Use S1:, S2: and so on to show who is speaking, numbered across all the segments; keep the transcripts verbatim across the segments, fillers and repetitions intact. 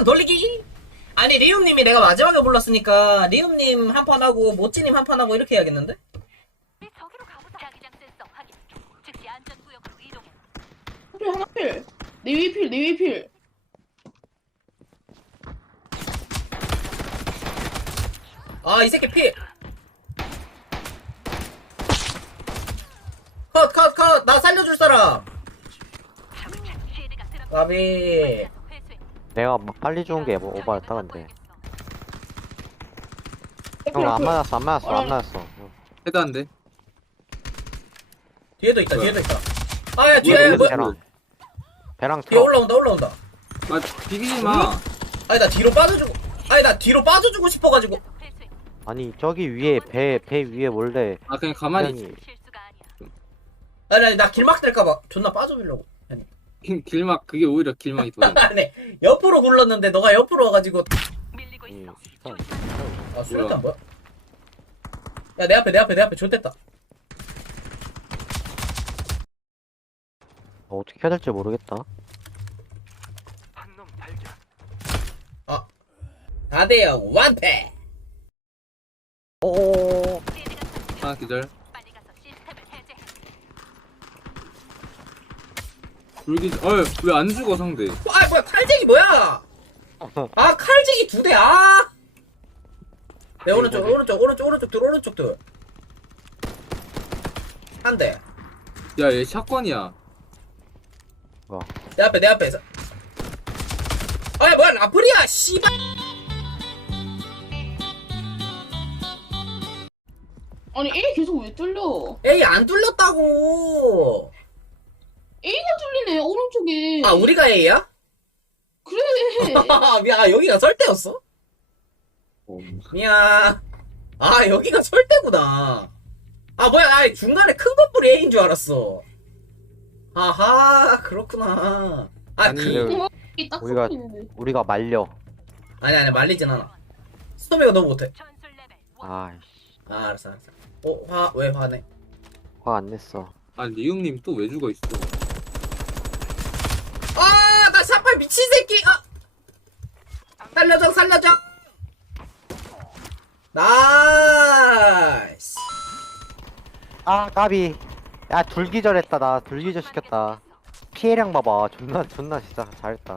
S1: 판 돌리기. 아니 리움님이 내가 마지막에 불렀으니까 리움님 한 판 하고 모찌님 한 판 하고 이렇게 해야겠는데?
S2: 저기로 가보자. 자기장 센서 확인. 즉시 안전 구역으로 이동해.
S3: 필 하나 필. 내 위에 필, 내 위에 필.
S1: 아 이 새끼 피. 컷 컷 컷. 나 살려줄 사람. 나비.
S4: 내가 막 빨리 죽은 게 뭐 오바였다 근데. 형 안 맞았어 안 맞았어 안 맞았어.
S5: 해도 안 돼.
S1: 뒤에도 있다
S5: 뭐야?
S1: 뒤에도 있다. 아야 뒤에
S5: 뭐야,
S1: 뭐?
S4: 배랑 배랑
S1: 뒤에
S4: 트럭.
S1: 올라온다 올라온다.
S5: 아 비비지 마.
S1: 아니 나 뒤로 빠져주고. 아니 나 뒤로 빠져주고 싶어가지고.
S4: 아니 저기 위에 배 배 위에 원래
S5: 아 그냥 가만히
S4: 그냥
S2: 실수가 아니야.
S1: 아니 아니 나 길막 될까봐 존나 빠져주려고. 아니
S5: 길- 길막 그게 오히려 길막이 더.
S1: 아니 옆으로 굴렀는데 너가 옆으로 와가지고.
S2: 밀리고
S4: 이
S2: 있어.
S4: 수산.
S1: 아 수류탄 뭐야? 야 내 앞에 내 앞에 내 앞에 좋댔다.
S4: 어, 어떻게 해야 될지 모르겠다.
S1: 다대형 완패.
S4: 오.
S5: 하나 기절.
S2: 빨리 가서 시스템을 해제해.
S5: 불기. 어왜 안 죽어 상대?
S1: 아 뭐야 칼쟁이 뭐야? 아 칼쟁이 두 대. 아. 내 오른쪽 오른쪽 오른쪽 오른쪽 둘 오른쪽 둘. 한 대.
S5: 야얘 샷건이야.
S1: 내 앞에 내 앞에서. 아야 뭐야 라플이야 씨발.
S3: 아니 A 계속 왜 뚫려?
S1: 에이 안 뚫렸다고.
S3: A가 뚫리네 오른쪽에.
S1: 아 우리가 A야?
S3: 그래.
S1: 야 여기가 설대였어?
S5: 어.
S1: 미안. 아 여기가 설대구나. 아 뭐야 나 중간에 큰 건물이 A인 줄 알았어. 아하 그렇구나. 아
S5: 아니,
S1: 그
S3: 어, 이딱
S4: 우리가-
S3: 뚫리는데.
S4: 우리가 말려.
S1: 아니 아니 말리진 않아. 스토미가 너무 못해.
S2: 전술 레벨 원.
S4: 아이씨
S1: 아 알았어 알았어. 어 화 왜 화내?
S4: 화 안 냈어.
S5: 아 리움님 또 왜 죽어 있어?
S1: 아나 샷발 미친 새끼. 아 살려줘 살려줘. 나이스.
S4: 아 까비. 야 둘기절했다 나 둘기절 시켰다. 피해량 봐봐 존나 존나 진짜 잘했다.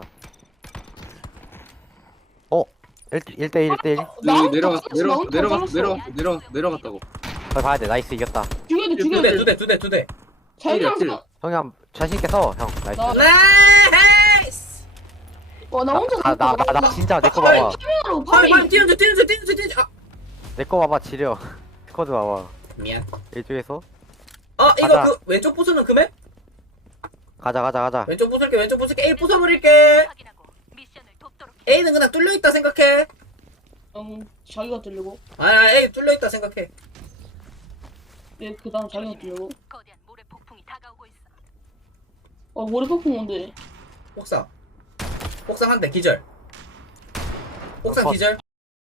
S4: 어? 일 대 일 일 대 일.
S3: 나
S5: 여기 내려갔어
S3: 혼자
S5: 내려갔어
S3: 혼자
S5: 내려갔어
S3: 잘랐어.
S5: 내려갔어 내려 내려갔다고.
S4: 빨리 봐야 돼. 나이스 이겼다.
S3: 죽여야 돼
S1: 두
S3: 죽여야
S1: 대
S3: 돼.
S1: 두 대 두 대 두 대.
S3: 잘
S5: 찔려,
S3: 들었어.
S4: 형이 한 자신 있게 서 형. 나이스.
S3: 나-
S1: 나이스.
S3: 와나 혼자
S4: 나 나 나 나 진짜 내 거 봐봐.
S3: 파밍으로
S1: 파이 파이
S3: 파밍.
S1: 뛰어줘 뛰어줘 뛰어줘 뛰어줘. 아.
S4: 내 거 봐봐 지려. 스쿼드 봐봐.
S1: 미안.
S4: 이쪽에서
S1: 아 이거
S4: 가자.
S1: 그 왼쪽 부수는 금액?
S4: 가자 가자 가자.
S1: 왼쪽 부술게 왼쪽 부술게 A 부숴버릴게.
S2: 확인하고 미션을 돕도록 해.
S1: A는 그냥 뚫려있다 생각해.
S3: 응 자기가 뚫리고.
S1: 아 A 뚫려있다 생각해.
S3: 네 그다음 자기가 뚫리고.
S2: 거대한 모래 폭풍이 다가오고 있어.
S3: 어 머리 폭풍 온대.
S1: 옥상 옥상 한 대 기절. 옥상
S4: 컷.
S1: 기절.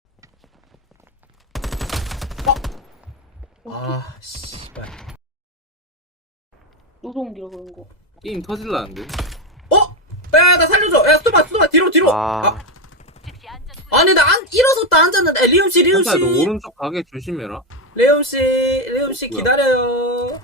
S3: 어,
S1: 아 씨발.
S3: 노동기라 그런 거.
S5: 게임 터질라는데.
S1: 어? 야 나 살려줘. 야 스톱아 스톱아 뒤로 뒤로.
S4: 아.
S1: 아
S2: 즉시 안전 구역.
S1: 아니 나 안, 일어섰다 앉았는데. 리움 씨 리움
S5: 한타 너
S1: 씨.
S5: 오른쪽 가게 조심해라.
S1: 리움 씨 리움 씨
S5: 뭐야?
S1: 기다려요.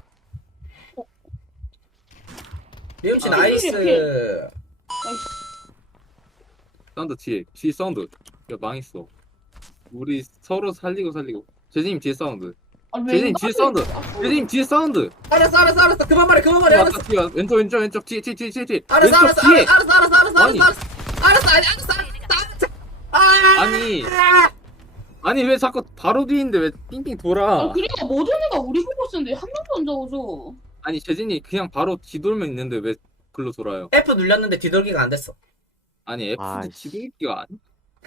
S1: 리움 씨
S5: 아,
S1: 나이스.
S3: 나이스.
S5: 사운드 뒤에 뒤 사운드. 야 망했어. 우리 서로 살리고 살리고. 재진님 뒤에 사운드.
S3: 아니
S5: 재진님 뒤에 사운드. 재진님 뒤에 사운드.
S1: 알았어 알았어 알았어 그만 말해 그만 말해. 알았어
S5: 아까 뒤에 왼쪽 왼쪽 왼쪽 뒤에 뒤에 뒤에 뒤에 뒤에.
S1: 알았어
S5: 왼쪽
S1: 알았어
S5: 뒤에.
S1: 알았어 알았어 알았어
S5: 아니.
S1: 알았어 알았어 알았어 아니 알았어 알았어 아
S5: 아니 아니 왜 자꾸 바로 뒤인데 왜 삥삥 돌아?
S3: 아 그러니까 모든 애가 우리 보고 있었는데 한 명도 안 잡아줘.
S5: 아니 재진이 그냥 바로 뒤돌면 있는데 왜 글로 돌아요?
S1: F 눌렸는데 뒤돌기가 안 됐어.
S5: 아니 F도
S4: 아이씨.
S5: 뒤돌기가 아니.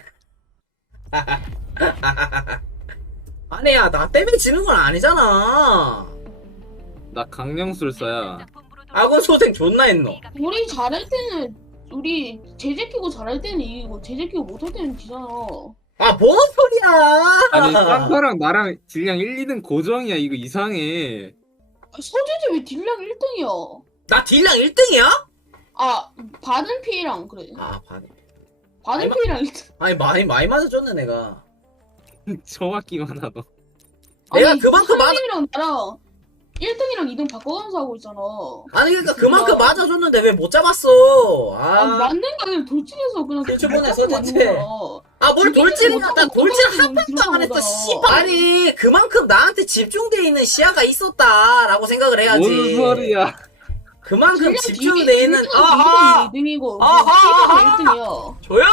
S1: 아니야 나 때문에 지는 건 아니잖아.
S5: 나 강령술사야.
S1: 아군 소생 존나 했노.
S3: 우리 잘할 때는 우리 제재 끼고 잘할 때는 이기고 제재 끼고 못할 때는 지잖아.
S1: 아 뭔 소리야.
S5: 아니 산타랑 나랑 딜량 일, 이 등 고정이야. 이거 이상해.
S3: 아, 서재재 왜 딜량 일 등이야?
S1: 나 딜량 일 등이야?
S3: 아 받은 피해랑 그래.
S1: 아 받.
S3: 바늘피랑
S1: 아니 많이 많이 맞아줬네 내가.
S5: 정확히만 하다.
S1: 내가 그만큼 맞아.
S3: 선생님이랑 나랑 일 등이랑 이 등 바꿔가면서 하고 있잖아.
S1: 아니 그러니까 그만큼 맞아줬는데 왜 못 잡았어?
S3: 아,
S1: 아,
S3: 맞는 거 아니라 돌진해서 그냥
S1: 그렇죠,
S3: 못
S1: 보내서
S3: 맞는
S1: 대체.
S3: 거야.
S1: 아 뭘 돌진이야? 난 돌진 한
S3: 번
S1: 번도 안 했다. 씨발. 아니 그만큼 나한테 집중돼 있는 시야가 있었다라고 생각을 해야지.
S5: 뭔 소리야?
S1: 그만큼 집중돼 있는. 아하.
S3: 이 등이고
S1: 아하.
S3: 일 등이야.
S1: 조용.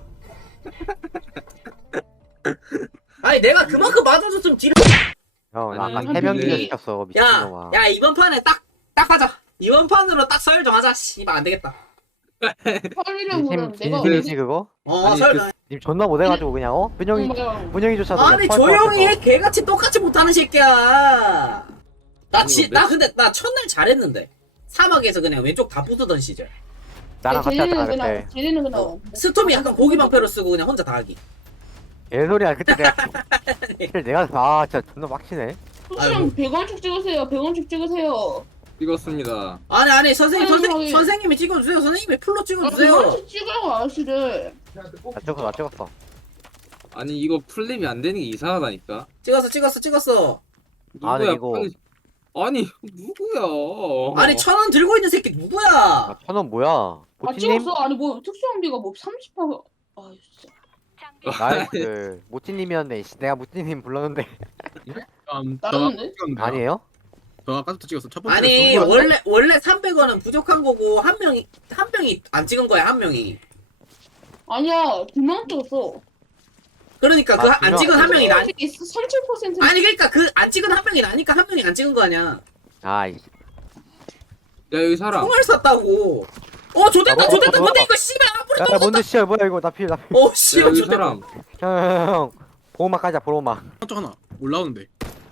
S1: 아니 내가 그만큼 맞아줬으면 뒤로.
S4: 형, 나
S5: 아니,
S4: 아까
S3: 아니,
S4: 해명
S3: 근데-
S4: 기절시켰어,
S1: 야,
S4: 미친놈아.
S1: 야 이번 판에 딱 딱 하자. 이번 판으로 딱 서열 정하자. 씨발 안 되겠다.
S3: 설리랑보다
S4: 진심,
S3: 내가
S4: 진심이지, 그거?
S1: 어
S5: 아니,
S1: 서열
S5: 그-
S1: 정해.
S4: 님 존나 못해가지고, 그냥, 어? 문영이, 문영이조차도.
S1: 아니
S4: 그냥 토할 것
S1: 조용히 해.
S4: 같아서.
S1: 개같이 똑같이 못하는 새끼야. 나
S5: 아니,
S1: 지,
S5: 이거
S1: 나 근데 나 첫날 잘했는데 사막에서 그냥 왼쪽 다 부수던 시절.
S4: 나랑 같이
S3: 쟤네는
S4: 하잖아,
S3: 그냥
S4: 그때.
S3: 쟤네는 그냥
S1: 스톰이 약간 고기 방패로 쓰고 그냥 혼자 다 하기.
S4: 개소리야, 그때 내가. 그때 내가, 아, 진짜 존나 빡치네.
S1: 아이고.
S3: 혹시 백 원씩 찍으세요. 백 원씩 찍으세요.
S5: 찍었습니다.
S1: 아니 아니 선생님
S3: 아니,
S1: 선생
S3: 아니.
S1: 선생님이 찍어주세요. 선생님이 풀로
S3: 아, 백
S1: 찍어주세요.
S3: 원씩 찍어요 아저씨들.
S4: 나 찍었어, 나 찍었어.
S5: 아니 이거 풀림이 안 되는 게 이상하다니까.
S1: 찍었어 찍었어 찍었어.
S5: 누구야?
S4: 아니, 이거-
S5: 아니, 아니 누구야?
S1: 아니 천 원 들고 있는 새끼 누구야?
S4: 아, 천원 뭐야?
S3: 아
S4: 모찌님?
S3: 찍었어? 아니 뭐 특수장비가 뭐 삼십 파. 아 진짜.
S2: 장비
S4: 나이스. 모찌님이었네. 씨, 내가 모찌님 불렀는데.
S6: 음,
S3: 나갔는데?
S4: 아니에요?
S6: 저 아까부터 찍었어. 첫 번째.
S1: 아니 원래 원래 삼백 원은 부족한 거고 한 명이 한 명이 안 찍은 거야 한 명이.
S3: 아니야 두 명 찍었어.
S1: 그러니까
S4: 아,
S1: 그 안
S4: 그냥-
S1: 찍은 한 명이 나.
S3: 삼십칠 퍼센트.
S1: 아니 그러니까 그 안 찍은 한 명이 나니까 한 명이 안 찍은 거 아니야.
S4: 아이.
S5: 야 여기 사람.
S1: 총알 쐈다고. 어 조됐다
S4: 아,
S1: 조됐다
S4: 뭐,
S1: 근데
S4: 뭐.
S1: 이거 씨발 앞으로
S4: 야,
S1: 떨어졌다.
S4: 뭔데, 씨야, 뭐야, 이거. 나 필, 나 필.
S1: 어
S5: 야
S1: 씨발
S5: 여기
S1: 조됐다.
S5: 사람.
S4: 형, 형, 형. 보호막 가자, 보호막.
S6: 한쪽 하나 올라오는데.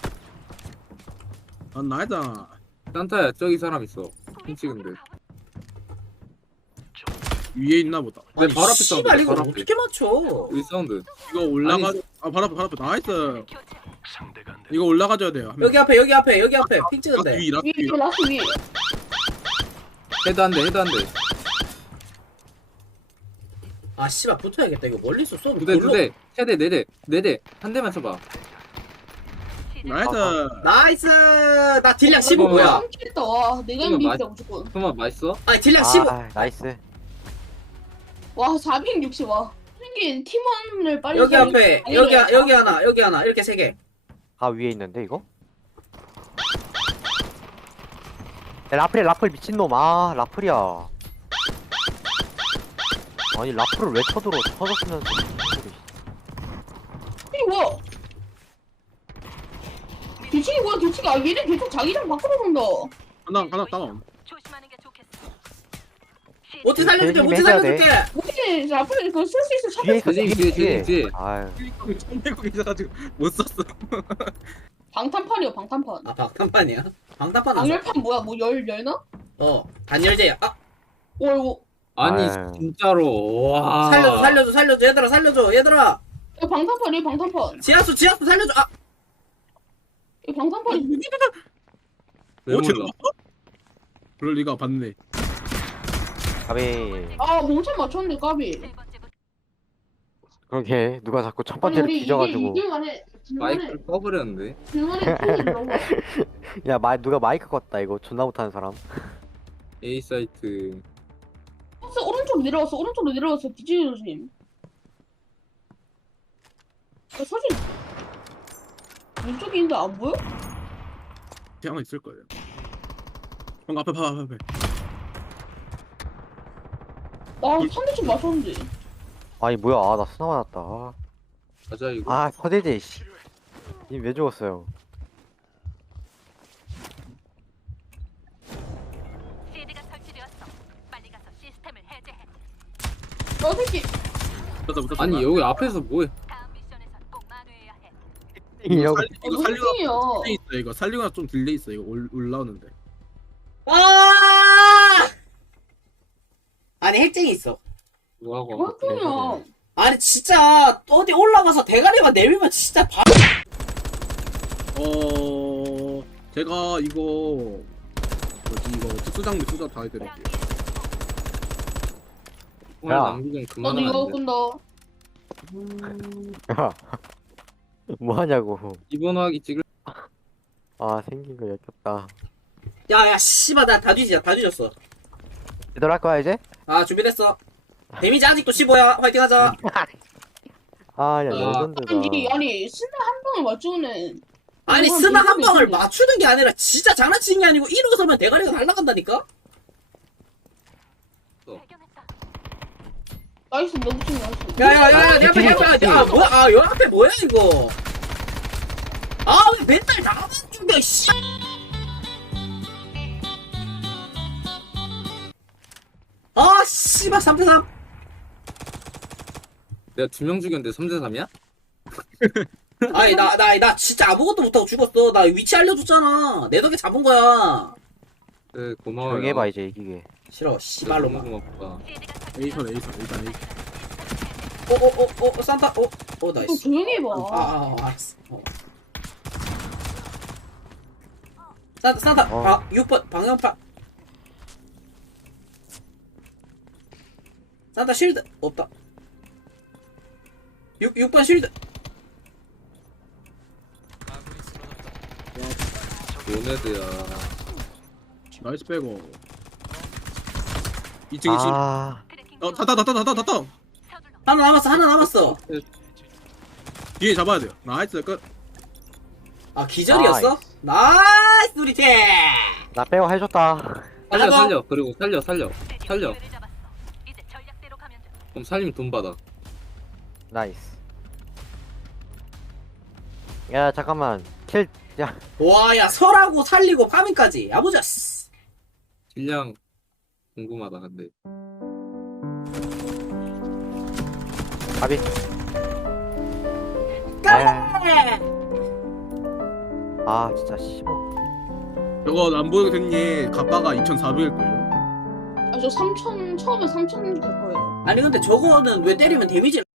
S6: 아 나이다.
S5: 산타야 저기 사람 있어. 핑 찍은데.
S6: 위에 있나 보다.
S5: 내
S1: 아니
S5: 바로 앞에
S1: 씨발
S5: 사운드,
S1: 이거
S5: 바로 앞에.
S1: 어떻게 맞춰?
S5: 여기 사운드.
S6: 이거 올라가.
S5: 아니,
S6: 아 바로 앞에 바로 앞에 나이스.
S2: 교체.
S6: 이거 올라가줘야 돼요. 한 명.
S1: 여기 앞에 여기 앞에 여기 앞에 핑
S6: 라스트
S1: 찍은데.
S6: 위 라스트
S3: 위에
S6: 위.
S3: 위에 라스 위에.
S5: 헤드 한 대, 헤드 한 대.
S1: 아 씨발 붙어야겠다 이거 멀리서 쏘면
S5: 두 대, 두
S1: 별로-
S5: 대. 세 대, 네 대, 네 대. 한 대만 쳐봐.
S6: 나이스.
S1: 나이스. 나 딜량 십오
S5: 어,
S1: 뭐야?
S3: 삼킬했다 와. 내가
S5: 이거
S3: 엠비피다
S5: 맞-
S3: 무조건.
S5: 그만 맛있어?
S1: 아니 딜량 십오.
S4: 아, 나이스.
S3: 와 사백육십 와. 생긴 팀원을 빨리.
S1: 여기
S3: 살리-
S1: 앞에
S3: 아니,
S1: 여기
S3: 아니,
S1: 여기 하나 여기 하나 이렇게 세 개.
S4: 다 위에 있는데, 이거? 야, 라플이야, 라플 미친놈. 아, 라플이야. 아니, 라플을 왜 쳐들어? 쳐졌으면.
S3: 이게 뭐야? 규칙이 뭐야 규칙이? 아 얘는 계속 자기장 바꾸러 본다.
S6: 하나 하나 다운.
S2: 조심하는 게 좋겠어.
S1: 모티 살려줄게
S4: 대신이
S1: 모티
S3: 네,
S4: 해줘야 돼.
S1: 살려줄게.
S3: 뭐지? 앞으로 이거 쓸 수 있어.
S4: 뒤에
S3: 찾았어.
S4: 있어,
S5: 뒤에,
S4: 뒤에,
S5: 뒤에,
S4: 뒤에.
S5: 뒤에.
S4: 아유.
S6: 처음 내고 계셔가지고 못 썼어.
S3: 방탄판이야 방탄판.
S1: 아 방탄판이야? 방탄판 안 써?
S3: 방열판 뭐야? 뭐 열 열나?
S1: 어 단열재야. 아
S3: 어 이거
S5: 아니
S4: 아유.
S5: 진짜로. 와.
S1: 살려줘 살려줘 살려줘 얘들아 살려줘 얘들아.
S3: 이거 방탄판 이거 방탄판.
S1: 지하수 지하수 살려줘. 아
S3: 이거 방탄판이.
S5: 왜
S6: 어, 쟤
S5: 몰라?
S6: 봤어? 그럴 리가 봤네.
S4: 가비.
S3: 아 몽찬 맞췄네 까비.
S2: 세 번째부터
S4: 그러게, 누가 자꾸 첫
S3: 아니
S4: 번째로
S3: 우리 이게
S4: 뒤져가지고.
S3: 이길 만해. 질만해.
S5: 마이크를 꺼버렸는데.
S3: 질만해. 핑이 너무.
S4: 야, 마, 누가 마이크 껐다, 이거. 존나 못하는 사람.
S5: A 사이트.
S3: 버스 오른쪽 내려왔어. 오른쪽으로 내려왔어. 디제이 조심. 야, 사진 왼쪽에 있는데 안 보여?
S6: 걔 하나 있을 거예요. 형 앞에 봐 앞에.
S3: 나 상대쪽 맞췄는데.
S4: 아니, 뭐야. 아, 나 스나 맞았다. 아.
S5: 맞아 이거.
S4: 아, 서대제, 씨. 이 왜 죽었어요?
S2: 시드가 설치되었어. 빨리 가서 시스템을 해제해.
S3: 저 새끼.
S6: 붙었다 붙었다.
S5: 아니 여기 앞에서 뭐해?
S2: 다음 미션에선 꼭 만회해야 해.
S4: 이러고.
S6: 살리,
S3: 어,
S6: 이거 살리가
S3: ting 이야.
S6: 딜레이 있어 이거. 살리가 좀 딜레이 있어 이거 올, 올라오는데.
S1: 아! 아니 핵쟁이 있어.
S5: 뭐 하고?
S3: 헐통이야.
S1: 아니 진짜 어디 올라가서 대가리만 내밀면 진짜 바.
S6: 어 제가 이거 뭐지 이거 특수장비 투자 다 해드릴게요.
S5: 오늘
S4: 야.
S5: 남기 좀
S3: 나도
S5: 그만하면
S3: 이거
S5: 안 돼.
S3: 끈다.
S4: 야 뭐하냐고.
S5: 이번 화기 찍을
S4: 아 생긴 거 역겹다.
S1: 야야 씨발 나 다 뒤지야 다 뒤졌어.
S4: 제대로 할 거야 이제?
S1: 아 준비됐어. 데미지 아직도 십오야. 화이팅하자.
S4: 아야
S3: 아,
S4: 레전드다.
S3: 아니 아니 스나 한 방을 맞추는.
S1: 아니
S3: 이거
S1: 스나 한
S3: 비슷하게
S1: 방을
S3: 있는데.
S1: 맞추는 게 아니라 진짜 장난치는 게 아니고 일어서면 대가리가 날아간다니까?
S2: 발견했다.
S3: 나이스 너무 친 나이스.
S1: 야야야야 내 앞에 내 앞에
S4: 뒤지,
S1: 아 뭐야 아 여 앞에 뭐야 이거? 아 왜 맨날 나만 죽여 씨. 아 씨발 삼 대 삼.
S5: 내가 두 명 죽였는데 삼 대 삼이야?
S1: 아니 나 나 나 진짜 아무것도 못하고 죽었어. 나 위치 알려줬잖아. 내 덕에 잡은 거야.
S5: 네 고마워요.
S4: 조용히 해봐 이제 이기게.
S1: 싫어
S5: 너무
S1: 씨발로만.
S5: 고맙다.
S6: 에이선 에이선 에이선 에이선.
S1: 어어어어 산타 어어
S3: 좀
S1: 나이스.
S3: 조용히 해봐.
S1: 아, 아, 아 알았어. 어. 산타 산타
S4: 어.
S1: 아 육 번 방향판. 산타 쉴드 없다. 육 육 번 쉴드.
S5: 노네드야.
S6: 나이스 빼고. 이층 이층.
S4: 아
S6: 어 탔다 탔다 탔다 탔다.
S2: 서둘러.
S1: 하나 남았어 하나 남았어.
S6: 뒤에 잡아야 돼요. 나이스 끝.
S1: 아 기절이었어? 나이스 우리 팀.
S4: 나 빼고 해줬다.
S5: 살려
S1: 하나
S5: 살려. 그리고 살려 살려.
S2: 드디어
S5: 살려.
S2: 기회를 잡았어. 이제 전략대로 가면 돼.
S5: 그럼 살리면 돈 받아.
S4: 나이스. 야 잠깐만 킬. 야
S1: 와야 설하고 살리고 파밍까지 야부자스.
S5: 질량 궁금하다 근데.
S4: 가비.
S1: 까네.
S4: 아 진짜 씨발.
S6: 저거 안 보여도 됐니? 갑바가 이천사백일 거예요.
S3: 아 저 삼천 처음에 삼천 될 거예요.
S1: 아니 근데 저거는 왜 때리면 데미지